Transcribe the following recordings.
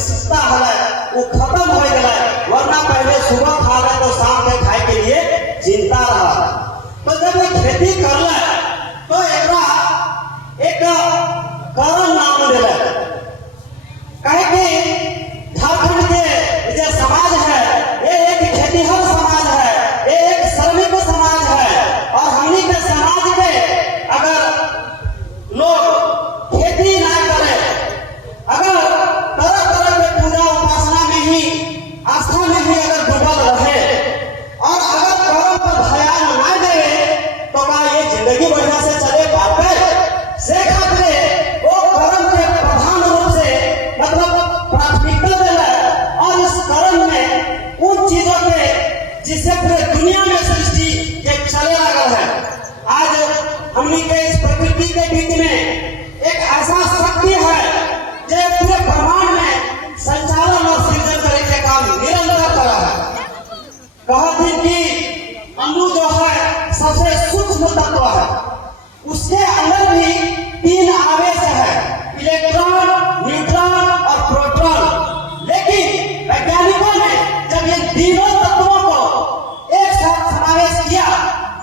विशिष्टता है वो खत्म हो गया। वरना पहले सुबह खा ले तो शाम के खाए के लिए चिंता रहा। तो जब ये खेती कर ले तो एक कारण नाम दिले कहे कि झारखंड के जो समाज है ये एक खेतीहर समाज है, ये एक श्रमिक समाज है। और हमनी के समाज के अगर लोग खेती ना करे, अगर तरह तरह के पूजा उपासना में ही आस्था में ही अगर डूबल रहे और अगर कर्म पर ध्यान ना दे तो क्या ये जिंदगी बढ़िया से चले पाते? से खातिर वो कर्म के प्रधान रूप से मतलब प्राथमिकता देला और इस कर्म में उन चीजों के जिससे पूरे दुनिया में सृष्टि ये चले लगा है। आज हमनी के इस प्रकृति के बीच में एक ऐसा शक्ति है जो पूरे ब्रह्मांड में संचालन और सृजन करने के काम निरंतर कर रहा है। कहते हैं कि अणु जो है सबसे सूक्ष्म तत्व है, उसके अंदर भी 3 आवेश है, इलेक्ट्रॉन, न्यूट्रॉन और प्रोटॉन। लेकिन वैज्ञानिकों ने जब ये तीनों तत्वों को एक साथ समावेश किया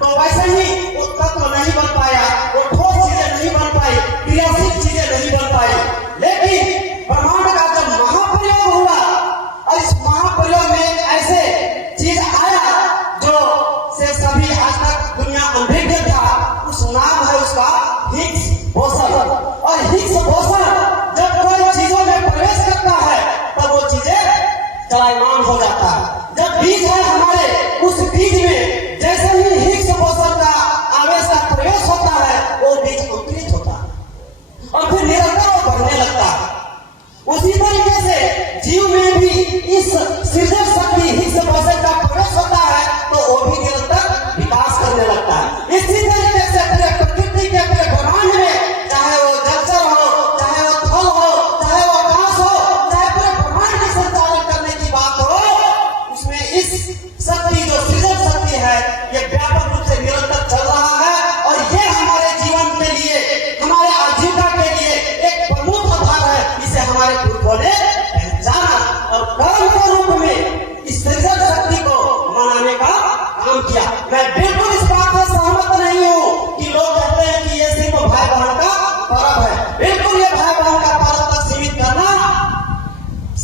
तो वैसे ही वो तत्व नहीं बन पाया, वो ठोस चीजें नहीं बन पाई, क्रियाशील चीजें नहीं बन पाई। लेकिन ब्रह्मांड का जब महाप्रयोग हुआ और इस महाप्रयोग में एक ऐसे चीज आया जो से सभी आज तक दुनिया अनभिज्ञ था, उस नाम है उसका हिग्स बोसन। और हिग्स बोसन जब कोई चीजों में प्रवेश करता है तब वो चीजें चलायमान हो जाता है। जब बीज है हमारे, उस बीज में जैसे ही हिग्स बोसन का आवेश का प्रवेश होता है वो बीज अंकुरित होता है और फिर निरंतर वो बढ़ने लगता है। उसी तरीके से जीव में भी इस सृजन शक्ति हिग्स बोसन का प्रवेश होता है तो वो भी निरंतर विकास करने लगता है। इसी तरीके से पूरे प्रकृति के पूरे ब्रह्मांड में चाहे वो जलचर हो, चाहे वो थल हो, चाहे वो आकाश हो, चाहे पूरे ब्रह्मांड के संचालन करने की बात हो, उसमें इस शक्ति जो सृजन शक्ति है ये व्यापक रूप से निरंतर चल रहा है। और ये हमारे जीवन के लिए, हमारे आजीविका के लिए एक प्रमुख आधार है। इसे हमारे पूर्वजों ने पहचाना और कर्म के रूप में इस सृजन शक्ति को मनाने का काम किया। मैं बिल्कुल इस बात से सहमत नहीं हूँ कि लोग कहते हैं कि ये सिर्फ भाई बहन का पर्व है। बिल्कुल ये भाई बहन का पर्व तक सीमित करना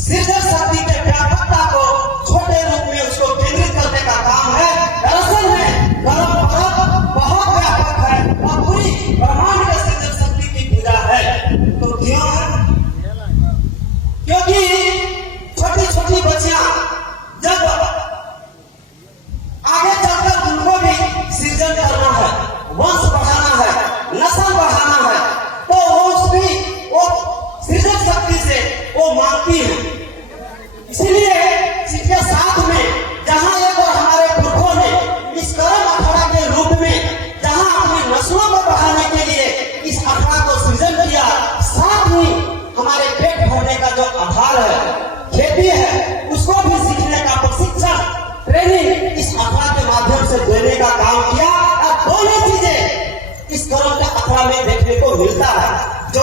सृजन शक्ति के व्यापकता को छोटे रूप में उसको केंद्रित करने का काम है। दरअसल में कर्म पर्व बहुत व्यापक है और पूरी ब्रह्मांड के सृजन शक्ति की पूजा है। तो क्यों है? क्योंकि छोटी छोटी बच्चियां जब आगे चलकर उनको भी सृजन करना है, वंश बढ़ाना है, नस्ल बढ़ाना है, तो वो सृजन शक्ति से वो मांगती है। इसलिए इसके साथ में जहां एक और हमारे पुरखों ने इस कर्म अखाड़ा के रूप में जहां अपनी नस्लों को बढ़ाने के लिए इस अखाड़ा को सृजन किया, साथ ही हमारे पेट भरने का जो आधार है खेती है, उसको भी सीखने का प्रशिक्षण ट्रेनिंग इस अखाड़ा के माध्यम से देने का काम किया। और दोनों चीजें इस कर्म के अखाड़ा में देखने को मिलता है। जो